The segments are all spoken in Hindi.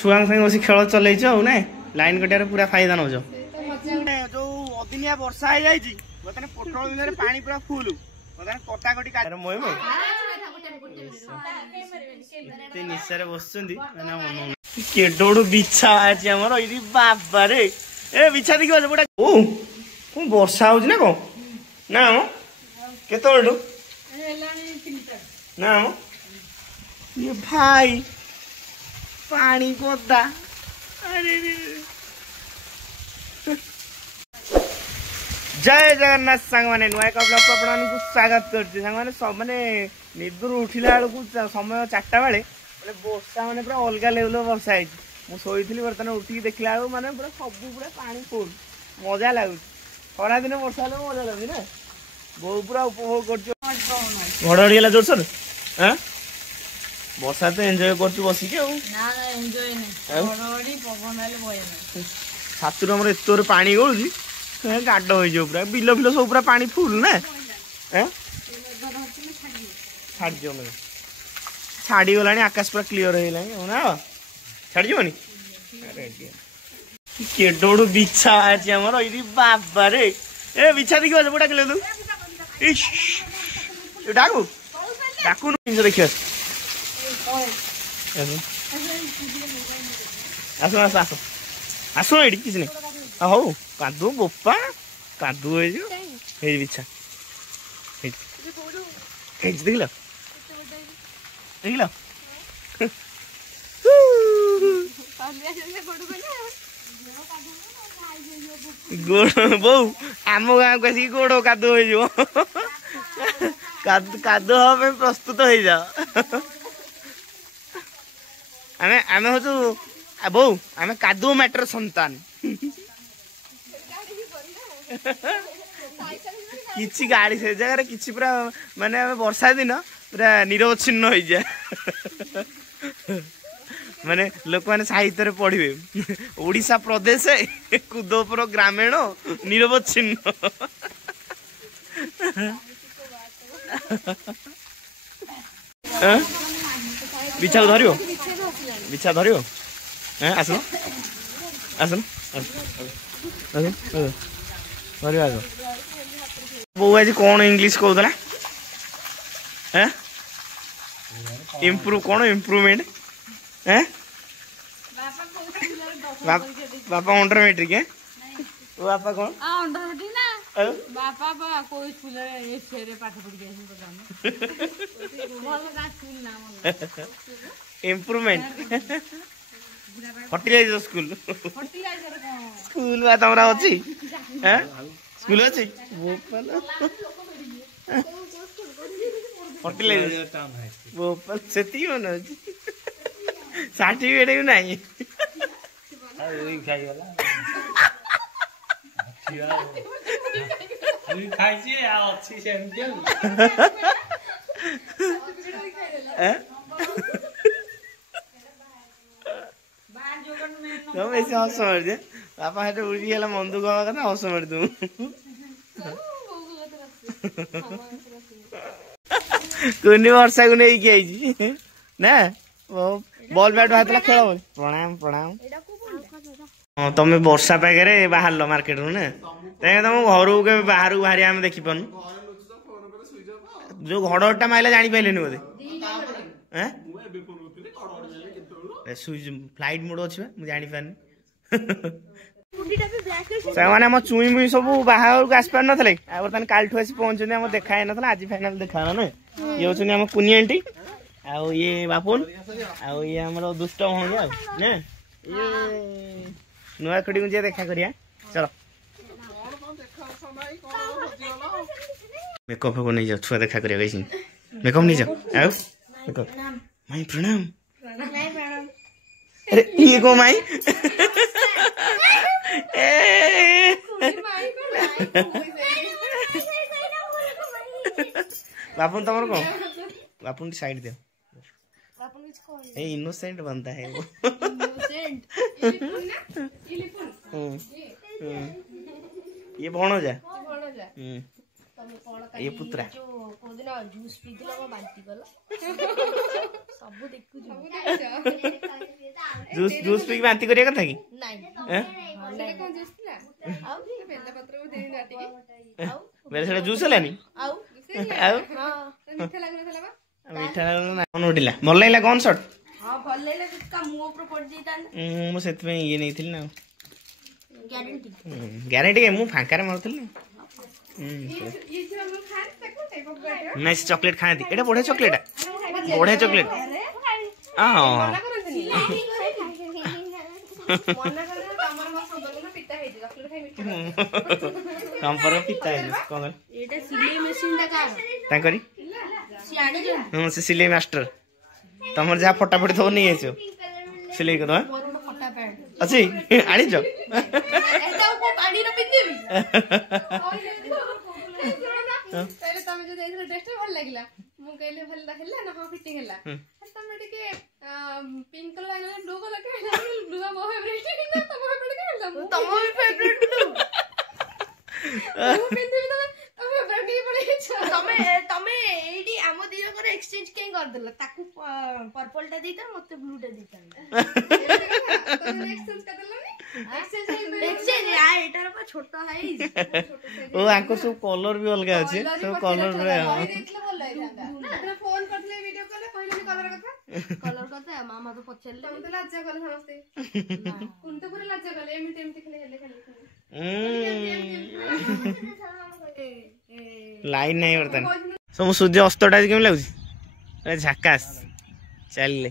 छुआ संगे बस खेल चल ना लाइन कटियार पूरा फायदा नौ जो अदिनिया वर्षा हो जाए बर्तमान पोटल बिल पानी पूरा फुल बर्तमान कटाकटी निशारे बस केडोड़ बिछा बाहर आमर ये बाबा रे ए बिछा देखिए गोटा ओ वर्षा हो ना कौन ना केत ना ये भाई पानी कोदा अरे जय जगन्नाथ सांग मैंने नुआ एक ब्लॉग को आपको स्वागत करती सांग मैंने सब मैंने निदर उठिला बेलू समय 4टा बेले वर्षा मैंने पूरा अलग लेवल वर्षा है मुझे बर्तमान उठिक देखला बेलू मैंने पूरा सब पूरा पानी फुल मजा लगुच खरा दिन वर्षा हेल्ले मजा लगे ना बहुत पूरा उपभोग कर घड़घड़ी है जोरसोर हाँ वर्षा तो एंजॉय कर बसिक छातुर आम एत पानी गलुची गाड हो पूरा बिल फिल सब पूरा पानी फुल ना छाड़ी गला आकाश पूरा क्लीयर हो ना छाड़जनी केडोड़ बिछा बाहर आमर ये बाबा रे ए बिछा देखिए गोटा किलो तू डाकू डाकू जिन देखिए आस आस आस आस ये किसी नहीं हौ कादु बोपा कादु बिछा देख देख गोड़ बो आम गाँव को आसिक गोड़ कादु हो कादु हवा प्रस्तुत हो जाओ आमे आमे हूँ बो आमे कादु मैटर संतान किछि गाड़ी से जगह किछि पूरा माने वर्षा दिन पूरा निरवच्छिन्न हो जाए माने लोक माने साहित्य रे पढ़िबे ओडिशा प्रदेश कुदोपुर ग्रामीण निरवच्छिन्न बिछा धरियो बिछा धरियो आस आस बो आज कौन इंग्लिश कहूला इम्प्रूव कौन इम्प्रूवमेंट बापा अंडर मैट्रिक है वो बापा कौन अंडर मैट्रिक ना बापा कोई स्कूल रे एफए पाठ पढ़ के आसी पता भल का स्कूल नाम इम्प्रूवमेंट फर्टिलाइजर स्कूल स्कूल बा तमरा अछि हैं स्कूल अछि भोपाल फर्टिलाइजर भोपाल सेती मन अछि सर्टिफिकेट भी नहीं ओई खाई वाला ओई खाई छी आ अछि सेमते हैं तुम ऐसे हंस मार दे पापा हेटे उड़ी गेला बंदूक हवा कथा हंस मार दू कोनी वर्षा को नहीं आई ना बॉल बैट बाहर खेल प्रणाम प्रणाम हाँ तुम वर्षा पागे बाहर लो मार्केट रू ना तुम घर के बाहर बाहरी आम देखी पानु जो घड़टा माइला जानी पाइले बोधे सुइच फ्लाइट मोड अच्छी मुझे जानी पानी मैंने आम चुई मुई सब बाहर को आसपार ना बर्तमान काल आसी पहुंचे आम देखा ना आज फाइनाल देखा ना ये होनी आम कुनी आंटी आउ ये बापुन आउ ये आमर दुष्ट भंगी आ नुआ खड़ी मुझे देखा करिया चलो मेकअप को नहीं जाओ छुआ देखा करिया कैसी मेकअप नहीं जाओ आओ मेकअप माई प्रणाम अरे ये को माई बापुन तमर कौन बापुन साइड दे ए इनोसेंट बनता है वो ये भणजा ये पुत्रा जूस पीथिल को बांती कल सब देखु जूस जूस पी बांती करिया कथा कि नहीं सेटा कोन जूस थिला आउ बेला पत्र को देनी नाटी के आउ मेरे सेटा जूस हलानी आउ आउ मीठा लागला थला बा मीठा ना कोन उठिला भल लागला कोन शॉट हां भल लागला किसका मुंह ऊपर पड़ देता मु सेत में ये नहीं थिल ना गारंटी ग्यारंटी के मु फांकार मारथिल ना ये जो हम खान तको टाइप ऑफ गाइड नहीं चॉकलेट खाए थी एटा बढ़िया चॉकलेट बढ़िया चॉकलेट हां मना करंतनी मना करन तमर म संपर्क ना पिता हे चॉकलेट खाइ मीठा संपर्क पिता है कोन एटा सिलाई मशीन दा का तांकरी सियाने जो हां से सिलाई मास्टर तमर जा फटाफट थो नहीं आछो सिलाई को मोर गोटा फटा पैंट अछि आनी जो एटा को पानी रो पिंदेबी पहले तमे जो देखले टेस्ट भल लागला मु कहले भल लागला ना हां फिटिंग हला तमे टिके pink colour line blue colour के ब्लू मो फेवरेट ना तमे फेवरेट के हला तमो फेवरेट ब्लू मु पिंदेबी तमे फेवरेट के पड़े तमे तमे एडी आमो दियो करे एक्सचेंज के कर देला ताकू पर्पल टा देता मते ब्लू टा देता तमे एक्सचेंज कर देलनी एक्सचेंज यार एटार पर छोटा है ओ आंको सब कलर भी अलग अछि सब कलर रे देखले भल लागला ना फोन करथले वीडियो कॉल कहले कलर कथा मामा तो पछले तमे तो लज्जा कले समस्ते कुन तो पूरा लज्जा कले एमती एमती खेले खेले लाइन नहीं बर्तन सब सूर्य अस्तटा केम लागुଛି अरे झकास चलले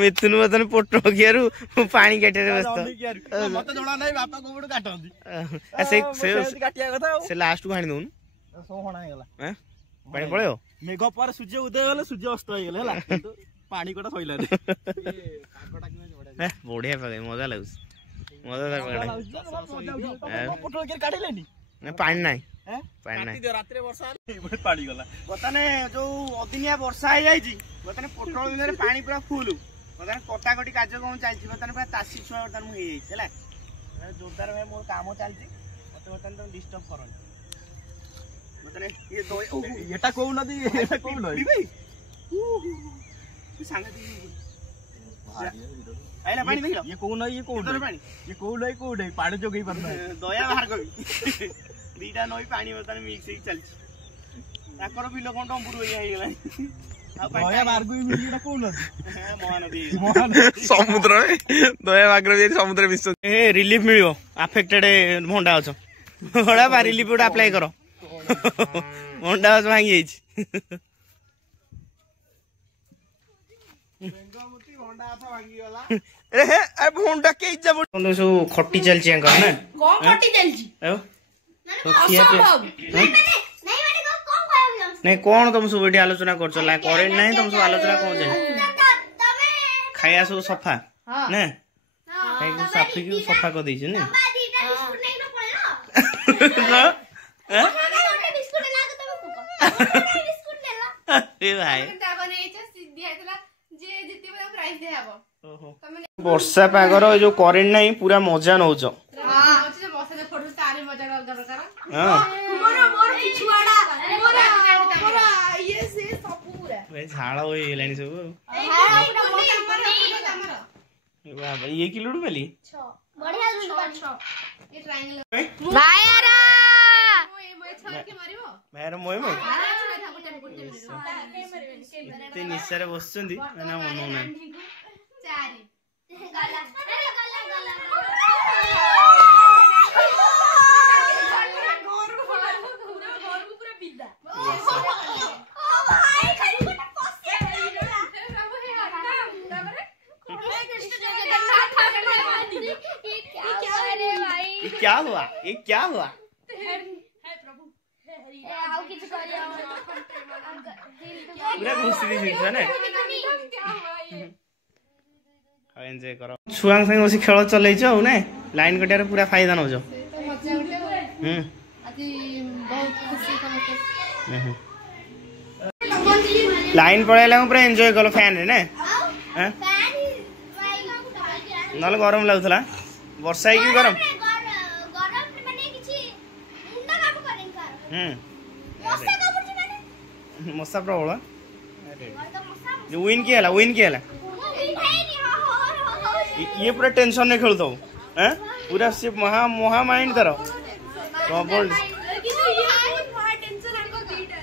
मिथुन बतन पोटो कियारु पानी काटे व्यस्त मते जणा नै बापा कोबड काटंदी से काटिया कथा से लास्ट को हानि दोन सो हणा गेला हैं पानी पळयो मेघ पर सूर्य उदय होले सूर्य अस्त हो गेले हला किंतु पानी कोटा सइला रे कागटा किने जोडा बढ़िया पगे मजा लागुଛି मजा पगड़ा पोटो के काटिलेनी ना पानी नाही हैं पानी नाही रात्रे वर्षा पानी गला बतने जो अदिनिया वर्षा हो जाई बतने पोटल बिलरे पानी पूरा फुल बतने कटाकटी कार्यक्रम चलछि बतने पूरा तासी छुआ बतने मु हे हैला जोरदार भाई मोर काम चलछि मते बतने तुम डिस्टर्ब करन बतने ये दो एटा कोउ नदी एटा कोउ लई भाई सांगा दी आइला पानी देखिलो ये कोउ नई ये कोउ पानी ये कोउ लई कोउ डे पानी जोगई पड़ना दया बाहर कभी दीटा नई पानी बतने मिक्स ही चलछि ताकर बिलो कोन डंबुर होई गेला दया मार्गु मिली एटा कोउ नदी महानदी समुद्र रे दया मार्ग रे समुद्र विश्व ए रिलीफ मिलियो अफेक्टेड भंडा अछ बड़ा बा रिलीफ उड अप्लाई करो भंडा अछ भांगी जाई रे हे ए भंडा के इज्जा बोल सो खट्टी चलछि अंकर ना को खटी चलजी ए तो किया नहीं कौन तुम सब ये आलोचना कर चला करेंट नहीं तुम सब आलोचना कौन जाए खाया सब सफा ना साफी की सफा कर दीजिए ना भाई वर्षा पागर जो करेंट नहीं पूरा मजा नौच झाड़ हो सब ये कि लुडु पेली भाई मोय मोय निशारे बस मन ना क्या हुआ ये क्या हुआ पूरा खुशी ना एंजॉय करो छुआ संग बस खेल चलै ना लाइन कटियार पूरा फायदा नौ लाइन पड़ेला पूरा एंजॉय कलो फैन रे ना नल गरम लगुला वर्षा ही गरम मशा प्रबल विन किए विन किए ये पूरा टेंशन नहीं खेलु तो हैं पूरा से महा महा माइंड तार प्रबल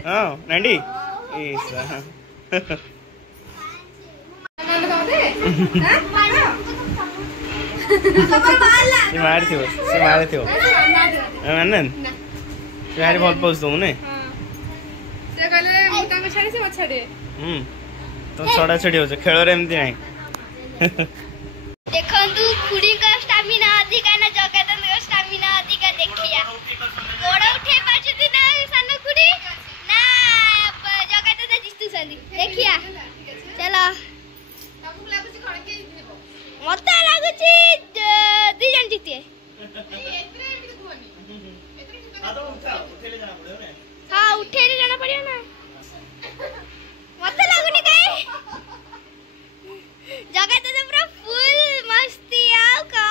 हाँ नांडी से मारि थी आनंद से भारी भल पाउछ तुम ने से कहले मुता में छाड़ी से मत छाड़ी तो छड़ा छड़ी हो खेल रे एमती नाही देखंतु खुड़ी का स्टैमिना अधिक ना जगत का स्टैमिना अधिक देखिया गोड़ उठे पाछती ना सन खुड़ी ना जगत तो जिस्तु संदी देखिया चलो हमको लागुची खड़के मते लागुची दी जन जीतिए एतरे एमती कोनी एतरे हां तो उठेले जाना पड़े ने हां उठेले जाना पड़ियो ना मते लागुनी काई जगत तो पूरा फुल मस्ती आओ का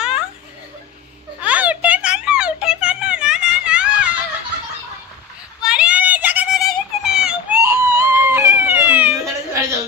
आ उठे पाना ना ना ना बढ़िया रे जगत तो जीतले वीडियो छाड़ जाऊ